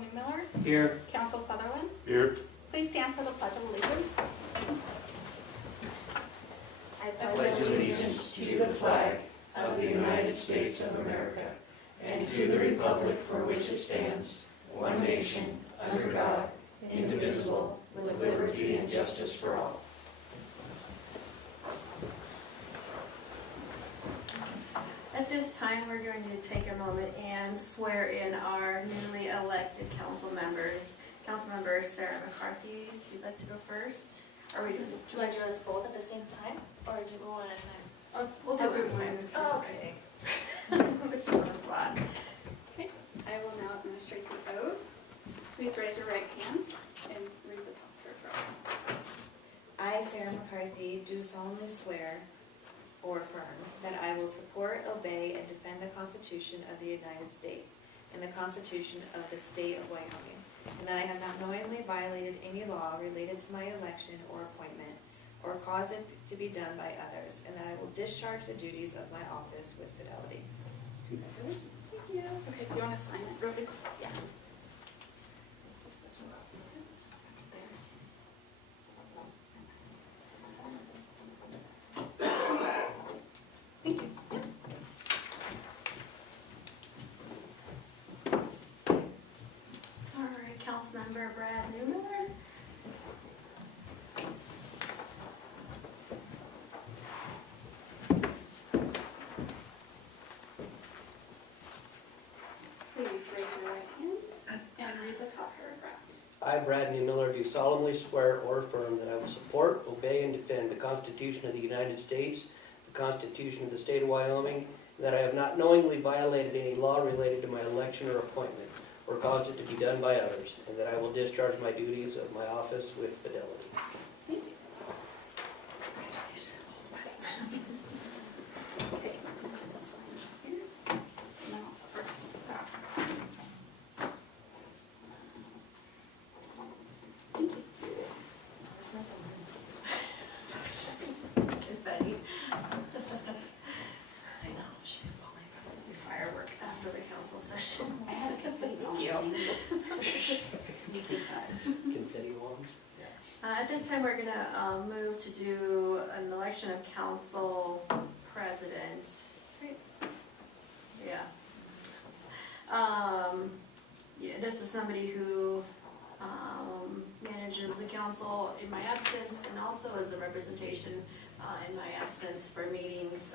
Newmiller. Here. Council Sutherland. Here. Please stand for the Pledge of Allegiance. I pledge allegiance to the flag of the United States of America and to the republic for which it stands, one nation, under God, indivisible, with liberty and justice for all. At this time, we're going to take a moment and swear in our newly elected council members. Councilmember Sarah McCarthy, if you'd like to go first. Or we Do I do us both at the same time, or do we one at a time? Oh, we'll do it at a time. Oh, okay. It's on the spot. Okay, I will now administrate the oath. Please raise your right hand and read the top paragraph. I, Sarah McCarthy, do solemnly swear or affirm that I will support, obey, and defend the Constitution of the United States and the Constitution of the State of Wyoming, and that I have not knowingly violated any law related to my election or appointment, or caused it to be done by others, and that I will discharge the duties of my office with fidelity. Thank you. Okay, do you want to sign it really quick? Yeah. Just this one. Thank you. All right, Councilmember Brad Newmiller. Please raise your right hand and read the top paragraph. I, Brad Newmiller, do solemnly swear or affirm that I will support, obey, and defend the Constitution of the United States, the Constitution of the State of Wyoming, and that I have not knowingly violated any law related to my election or appointment, or caused it to be done by others, and that I will discharge my duties of my office with fidelity. Thank you. Okay, just sign here. Now, first, that. Thank you. Where's my balloons? Confetti. I know, she was falling. Fireworks after the council session. I had a confetti on. Confetti wands. At this time, we're gonna move to do an election of council president. Right? Yeah. Yeah, this is somebody who manages the council in my absence and also as a representation in my absence for meetings,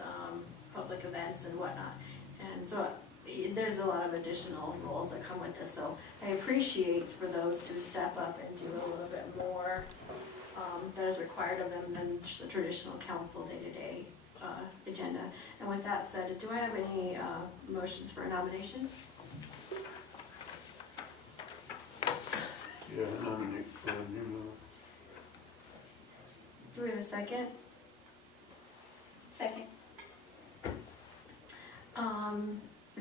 public events and whatnot. And so there's a lot of additional roles that come with this. So I appreciate for those who step up and do a little bit more that is required of them than just the traditional council day-to-day agenda. And with that said, do I have any motions for a nomination? Yeah, I nominate Brad Newmiller. Do we have a second? Second.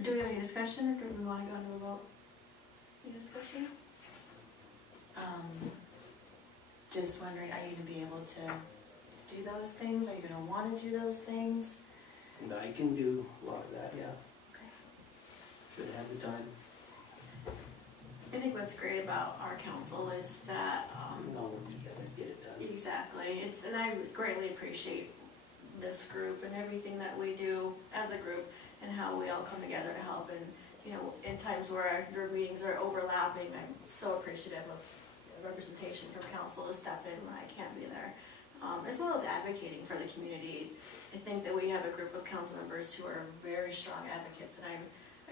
Do we have any discussion, or do we want to go into a vote? Any discussion? Just wondering, are you going to be able to do those things? Are you going to want to do those things? And I can do a lot of that, yeah. Okay. Should have the time. I think what's great about our council is that All work together, get it done. exactly, and I greatly appreciate this group and everything that we do as a group and how we all come together to help. And you know, in times where our meetings are overlapping, I'm so appreciative of representation from council to step in when I can't be there, as well as advocating for the community. I think that we have a group of council members who are very strong advocates, and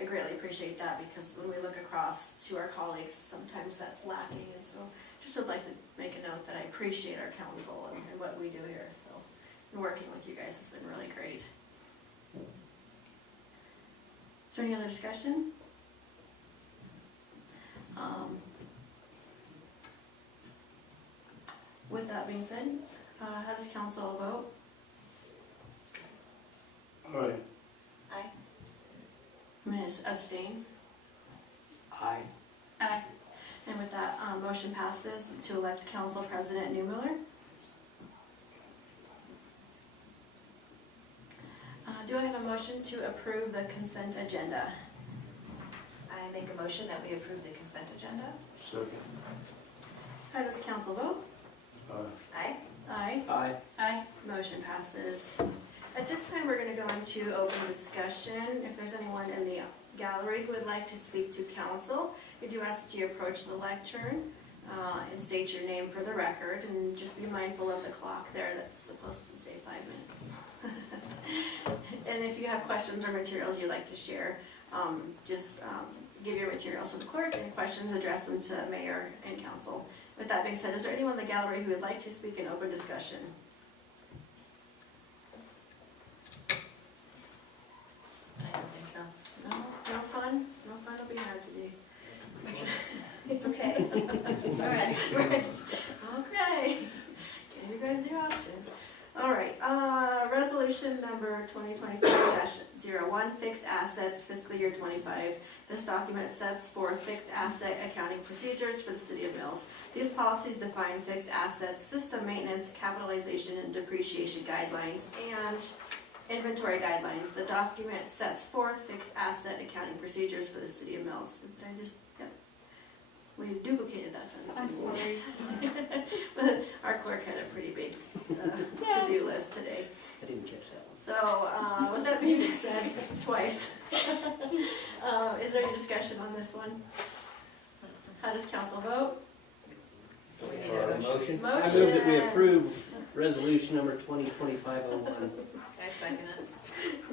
I greatly appreciate that, because when we look across to our colleagues, sometimes that's lacking. And so just would like to make a note that I appreciate our council and what we do here. So, and working with you guys has been really great. Is there any other discussion? With that being said, how does council vote? Aye. Aye. I'm going to abstain. Aye. Aye. And with that, motion passes to elect Council President Newmiller. Do I have a motion to approve the consent agenda? I make a motion that we approve the consent agenda. agenda. Second. How does council vote? Aye. Aye. Aye. Aye. Aye. Motion passes. At this time, we're going to go into open discussion. If there's anyone in the gallery who would like to speak to council, we do ask that you approach the lectern and state your name for the record, and just be mindful of the clock there that's supposed to say 5 minutes. And if you have questions or materials you'd like to share, just give your materials to the clerk, and questions, address them to mayor and council. With that being said, is there anyone in the gallery who would like to speak in open discussion? I don't think so. No, no fun? No fun will be hard today. It's okay. It's all right. Okay. Give you guys the option. All right, resolution number 2025-01, fixed assets, fiscal year 25. This document sets forth fixed asset accounting procedures for the city of Mills. These policies define fixed assets, system maintenance, capitalization, and depreciation guidelines, and inventory guidelines. The document sets forth fixed asset accounting procedures for the city of Mills. Did I just, yep. We duplicated that sentence. I'm sorry. But our clerk had a pretty big to-do list today. I didn't catch that one. So, with that being said, twice, is there any discussion on this one? How does council vote? We need a motion. Motion? I move that we approve resolution number 2025-01. I second it.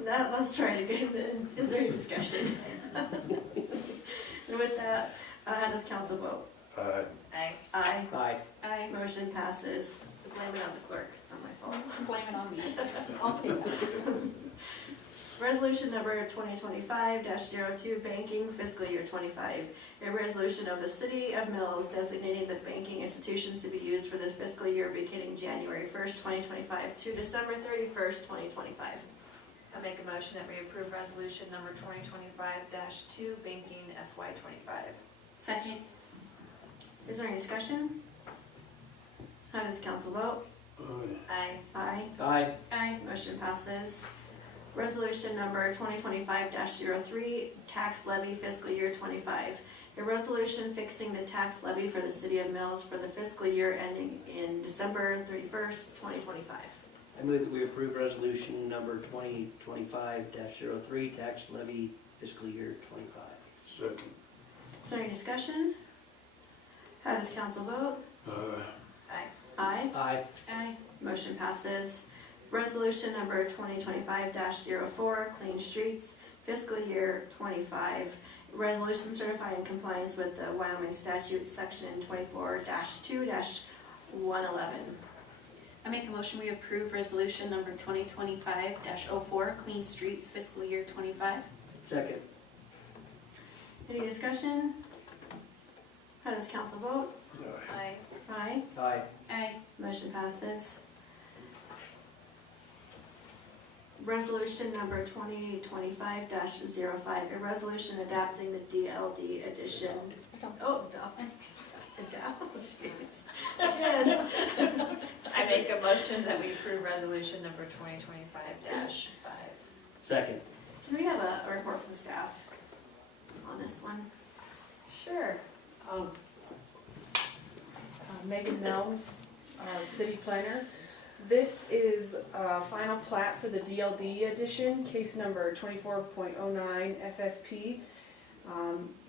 Let's try it again then. Is there any discussion? And with that, how does council vote? Aye. Aye. Aye. Aye. I Motion passes. Blame it on the clerk, not my fault. blame it on me. I'll take that. Resolution number 2025-02, banking fiscal year 25. A resolution of the City of Mills designating the banking institutions to be used for the fiscal year beginning January 1st, 2025 to December 31st, 2025. I make a motion that we approve resolution number 2025-2, banking FY 25. Second. Is there any discussion? How does council vote? Aye. Aye. Aye. Aye. I Motion passes. Resolution number 2025-03, tax levy fiscal year 25. A resolution fixing the tax levy for the City of Mills for the fiscal year ending in December 31st, 2025. I move that we approve resolution number 2025-03, tax levy fiscal year 25. Second. Is there any discussion? How does council vote? Aye. Aye. Aye. I Motion passes. Resolution number 2025-04, clean streets, fiscal year 25. Resolution certifying compliance with the Wyoming statute section 24-2-111. I make a motion we approve resolution number 2025-04, clean streets fiscal year 25. Second. Any discussion? How does council vote? Aye. Aye. Aye. Aye. I Motion passes. Resolution number 2025-05, a resolution adopting the DLD edition. Oh, adopt. Jeez. Again. I make a motion that we approve resolution number 2025-5. Second. Can we have a report from staff on this one? Sure. Megan Nelms, city planner. This is final plat for the DLD edition, case number 24.09 FSP.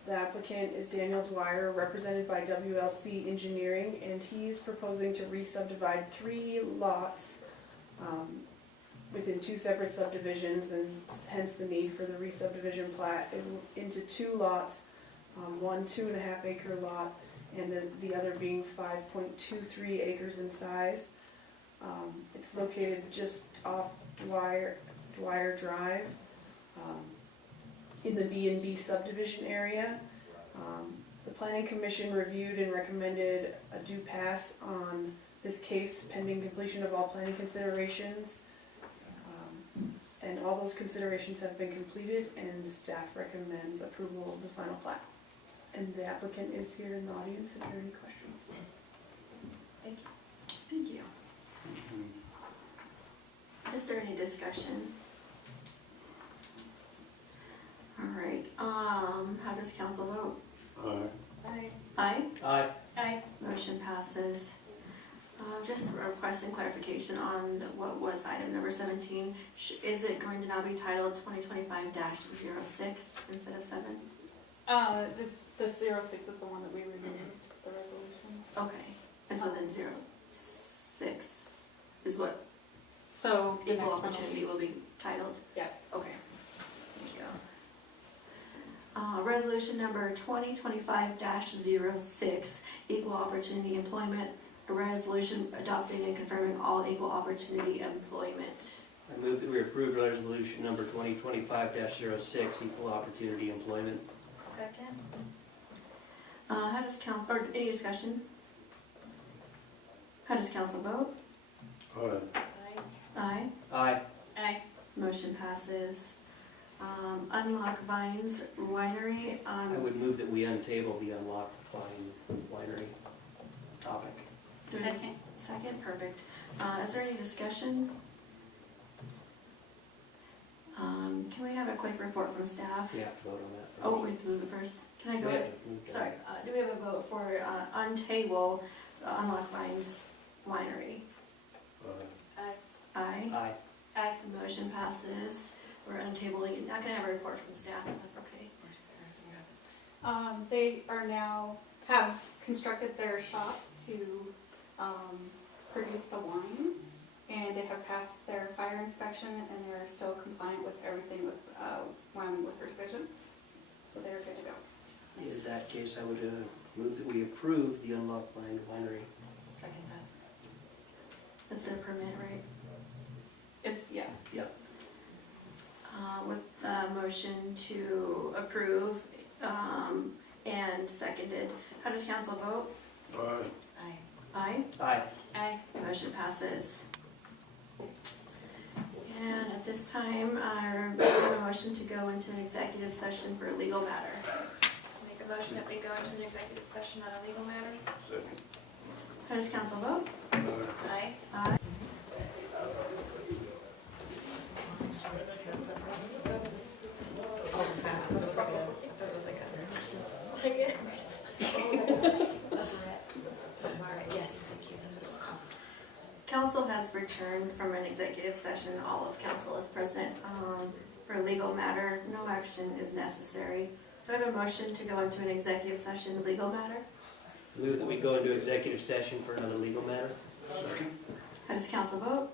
The applicant is Daniel Dwyer, represented by WLC Engineering, and he's proposing to re-subdivide 3 lots within 2 separate subdivisions, and hence the need for the re-subdivision plat into 2 lots, one 2.5 acre lot, and the other being 5.23 acres in size. It's located just off Dwyer Drive, in the B&B subdivision area. The Planning Commission reviewed and recommended a due pass on this case pending completion of all planning considerations. And all those considerations have been completed, and the staff recommends approval of the final plat. And the applicant is here in the audience if there are any questions. Thank you. Thank you. Is there any discussion? All right, how does council vote? Aye. Aye. Aye. Aye. Aye. Motion passes. Just requesting clarification on what was item number 17. Is it going to now be titled 2025-06 instead of 7? The 06 is the one that we removed, the resolution. Okay, and so then 06 is what So the equal next one, opportunity will be titled? yes. Okay, thank you. Resolution number 2025-06, equal opportunity employment, a resolution adopting and confirming all equal opportunity employment. I move that we approve resolution number 2025-06, equal opportunity employment. Second? How does council, or any discussion? How does council vote? Aye. Aye. Aye. Aye. Aye. Motion passes. Unlock Vines Winery, I would move that we untable the Unlocked Vine Winery topic. Second. Second, perfect. Is there any discussion? Can we have a quick report from staff? We have to vote on that. Oh, we move it first. Can I We go have ahead? to move that. Sorry, do we have a vote for untable Unlock Vines Winery? Aye. Aye. Aye. Aye. Motion passes. We're untabling, not gonna have a report from staff, that's okay. They are now, have constructed their shop to produce the wine, and they have passed their fire inspection, and they're still compliant with everything with Wyoming Liquor Division. So they're good to go. In that case, I would move that we approve the Unlocked Vine Winery. Second that. That's their permit, right? It's, yeah. Yep. With a motion to approve and seconded. How does council vote? Aye. Aye. Aye. Aye. Aye. Motion passes. And at this time, I have a motion to go into an executive session for a legal matter. Make a motion that we go into an executive session on a legal matter? Second. How does council vote? Aye. Aye. Aye. Oh, was that, I thought it was like a, I thought it was like a. Yes, thank you, that's what it was called. Council has returned from an executive session. All of council is present for a legal matter. No action is necessary. So I have a motion to go into an executive session, legal matter. Move that we go into executive session for another legal matter. Second. How does council vote?